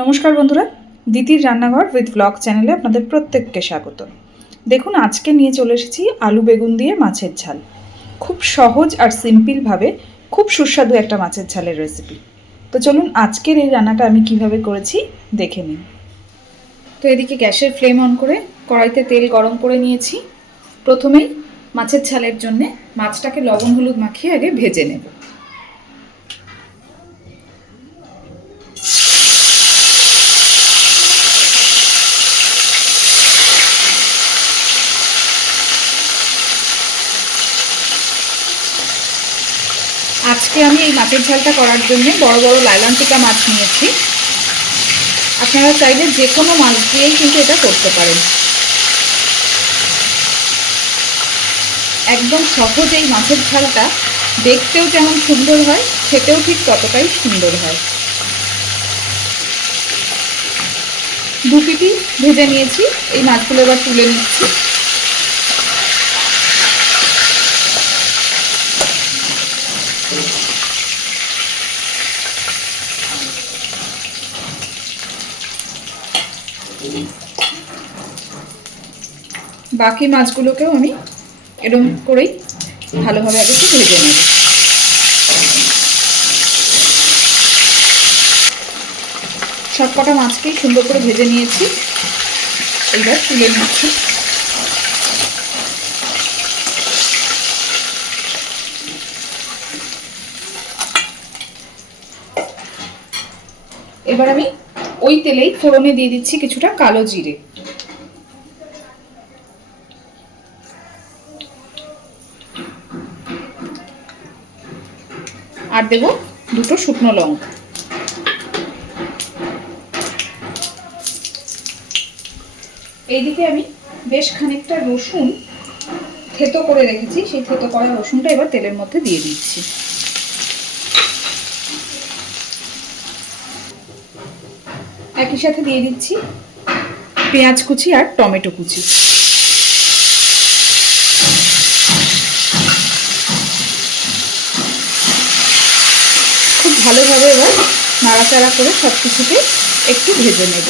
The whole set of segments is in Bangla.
নমস্কার বন্ধুরা, দিদির রান্নাঘর উইথ ব্লগ চ্যানেলে আপনাদের প্রত্যেককে স্বাগত। দেখুন, আজকে নিয়ে চলে এসেছি আলু বেগুন দিয়ে মাছের ঝাল। খুব সহজ আর সিম্পলভাবে খুব সুস্বাদু একটা মাছের ঝালের রেসিপি। তো চলুন আজকের এই রান্নাটা আমি কিভাবে করেছি দেখে নিন। তো এদিকে গ্যাসের ফ্লেম অন করে কড়াইতে তেল গরম করে নিয়েছি। প্রথমেই মাছের ঝালের জন্যে মাছটাকে লবণ হলুদ মাখিয়ে আগে ভেজে নেব। আজকে আমি এই মাছের ঝালটা করার জন্য বড় বড় লাইলনটিকা মাছ নিয়েছি। আপনারা চাইলে যে কোনো মাছ দিয়েই কিন্তু এটা করতে পারেন। একদম সহজ এই মাছের ঝালটা দেখতেও যেমন সুন্দর হয়, খেতেও ঠিক ততটাই সুন্দর হয়। দু পিটি ভেজে নিয়েছি, এই মাছগুলো এবার তুলে নিচ্ছি। বাকি মাছগুলোকেও আমি এরকম করেই ভালোভাবে আগে একটু ভেজে নেব। সবকটা মাছকেই সুন্দর করে ভেজে নিয়েছি, এইবার তুলে নিচ্ছি। এবার আমি ওই তেলেই ফোড়নে দিয়ে দিচ্ছি কিছুটা কালো জিরে, আর দেব দুটো শুকনো লঙ্কা। এইদিকে আমি বেশ খানিকটা রসুন থেতো করে রেখেছি, সেই থেতো করা রসুনটা এবার তেলের মধ্যে দিয়ে দিচ্ছি। একই সাথে দিয়ে দিচ্ছি পেঁয়াজ কুচি আর টমেটো কুচি। খুব ভালোভাবে এবার নাড়াচাড়া করে সব কিছুকে একটু ভেজে নেব।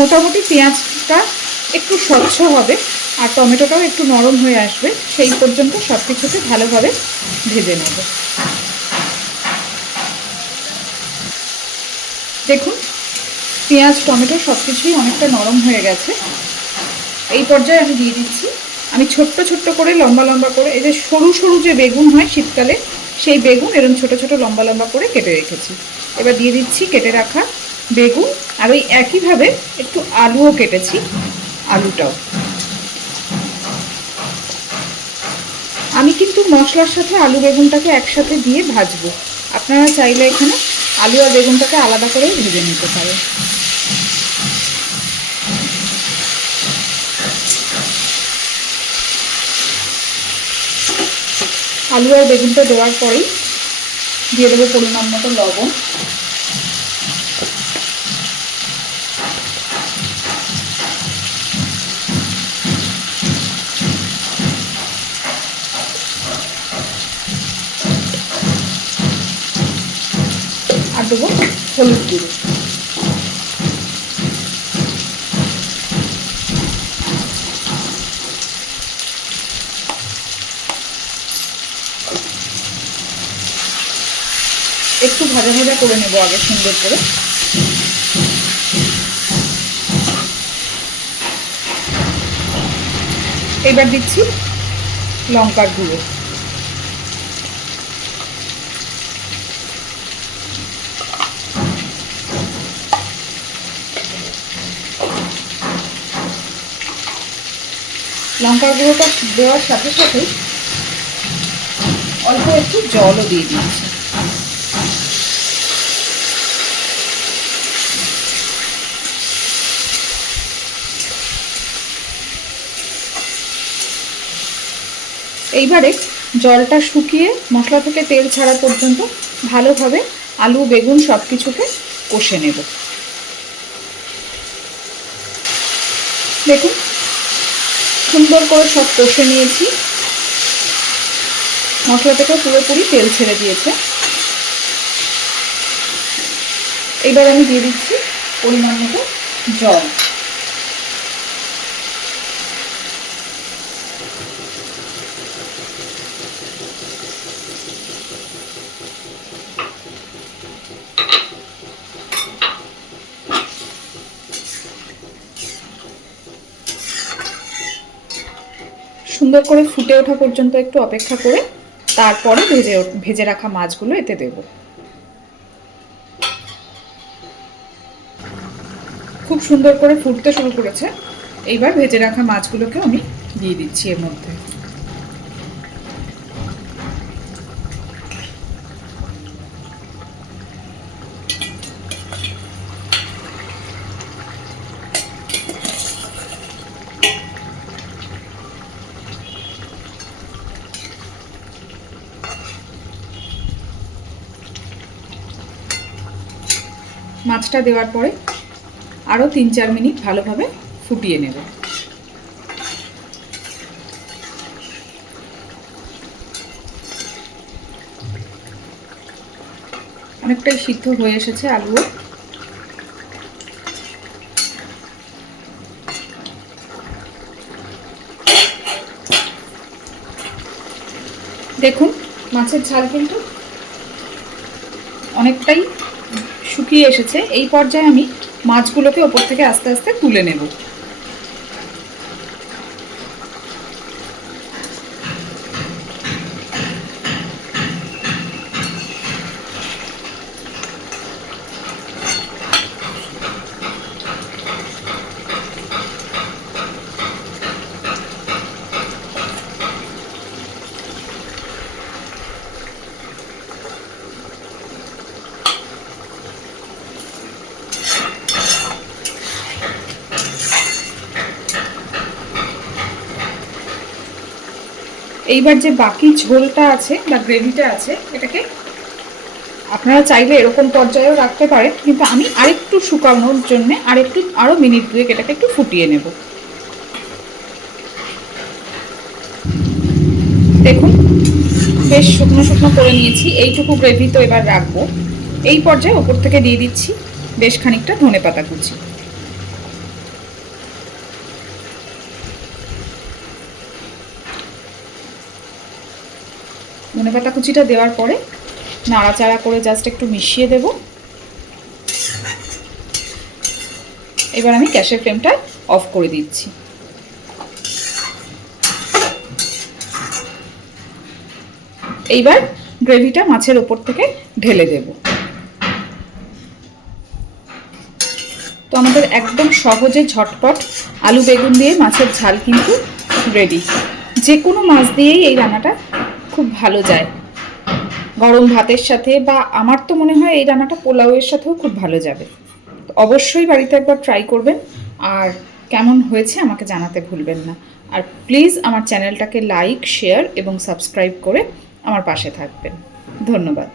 মোটামুটি পেঁয়াজটা একটু স্বচ্ছ হবে আর টমেটোটাও একটু নরম হয়ে আসবে, সেই পর্যন্ত সব কিছুকে ভালোভাবে ভেজে নেব। দেখুন, পেঁয়াজ টমেটো সব কিছুই অনেকটা নরম হয়ে গেছে। এই পর্যায়ে আমি দিয়ে দিচ্ছি, আমি ছোট্ট ছোট্ট করে লম্বা লম্বা করে, এই যে সরু সরু যে বেগুন হয় শীতকালে, সেই বেগুন এরকম ছোট ছোট লম্বা লম্বা করে কেটে রেখেছি। এবার দিয়ে দিচ্ছি কেটে রাখা বেগুন, আর ওই একইভাবে একটু আলুও কেটেছি, আলুটাও। আমি কিন্তু মশলার সাথে আলু বেগুনটাকে একসাথে দিয়ে ভাজবো। আপনারা চাইলে এখানে আলু আর বেগুনটাকে আলাদা করে ভেজে নিতে পারেন। আলু আর বেগুনটা দেওয়ার পরেই দিয়ে দেবো পরিমাণ মতো লবণ, আর দেবো হলুদ গুঁড়ো। একটু ভাজা ভাজা করে নেবো আগে সুন্দর করে। এবার দিচ্ছি লঙ্কার গুঁড়ো, লঙ্কার গুঁড়োটা দেওয়ার সাথে সাথে অল্প একটু জলও দিয়ে দিচ্ছি। এইবারে জলটা শুকিয়ে মশলা থেকে তেল ছাড়া পর্যন্ত ভালোভাবে আলু বেগুন সব কিছুকে কষে নেব। দেখুন সুন্দর করে সব কষে নিয়েছি, মশলা থেকে পুরোপুরি তেল ছেড়ে দিয়েছে। এবার আমি দিয়ে দিচ্ছি পরিমাণ মতো জল। সুন্দর করে ফুটে ওঠা পর্যন্ত একটু অপেক্ষা করে তারপরে ভেজে রাখা মাছগুলো এতে দেব। খুব সুন্দর করে ফুটতে শুরু করেছে। এইবার ভেজে রাখা মাছগুলোকে আমি দিয়ে দিচ্ছি এর মধ্যে। মাছটা দেওয়ার পরে আরও 3-4 মিনিট ভালোভাবে ফুটিয়ে নেব। অনেকটাই সিদ্ধ হয়ে এসেছে আলুও। দেখুন মাছের ঝাল কিন্তু অনেকটাই শুকিয়ে এসেছে। এই পর্যায়ে আমি মাছগুলোকে ওপর থেকে আস্তে আস্তে তুলে নেব। এইবার যে বাকি ঝোলটা আছে বা গ্রেভিটা আছে, এটাকে আপনারা চাইলে এরকম পর্যায়েও রাখতে পারেন, কিন্তু আমি আরেকটু শুকানোর জন্য আরও মিনিট 2 এটাকে একটু ফুটিয়ে নেব। দেখুন বেশ শুকনো শুকনো করে নিয়েছি। এইটুকু গ্রেভি তো এবার রাখবো। এই পর্যায়ে ওপর থেকে দিয়ে দিচ্ছি বেশ খানিকটা ধনেপাতা কুচি। ধনেপাতা কুচিটা দেওয়ার পরে নাড়াচাড়া করে জাস্ট একটু মিশিয়ে দেব। এবার আমি গ্যাসের ফ্লেমটা অফ করে দিচ্ছি। এইবার গ্রেভিটা মাছের ওপর থেকে ঢেলে দেব। তো আমাদের একদম সহজে ঝটপট আলু বেগুন দিয়ে মাছের ঝাল কিন্তু রেডি। যে কোনো মাছ দিয়েই এই রান্নাটা খুব ভালো যায়, গরম ভাতের সাথে, বা আমার তো মনে হয় এই রান্নাটা পোলাওয়ের সাথেও খুব ভালো যাবে। তো অবশ্যই বাড়িতে একবার ট্রাই করবেন, আর কেমন হয়েছে আমাকে জানাতে ভুলবেন না। আর প্লিজ আমার চ্যানেলটাকে লাইক, শেয়ার এবং সাবস্ক্রাইব করে আমার পাশে থাকবেন। ধন্যবাদ।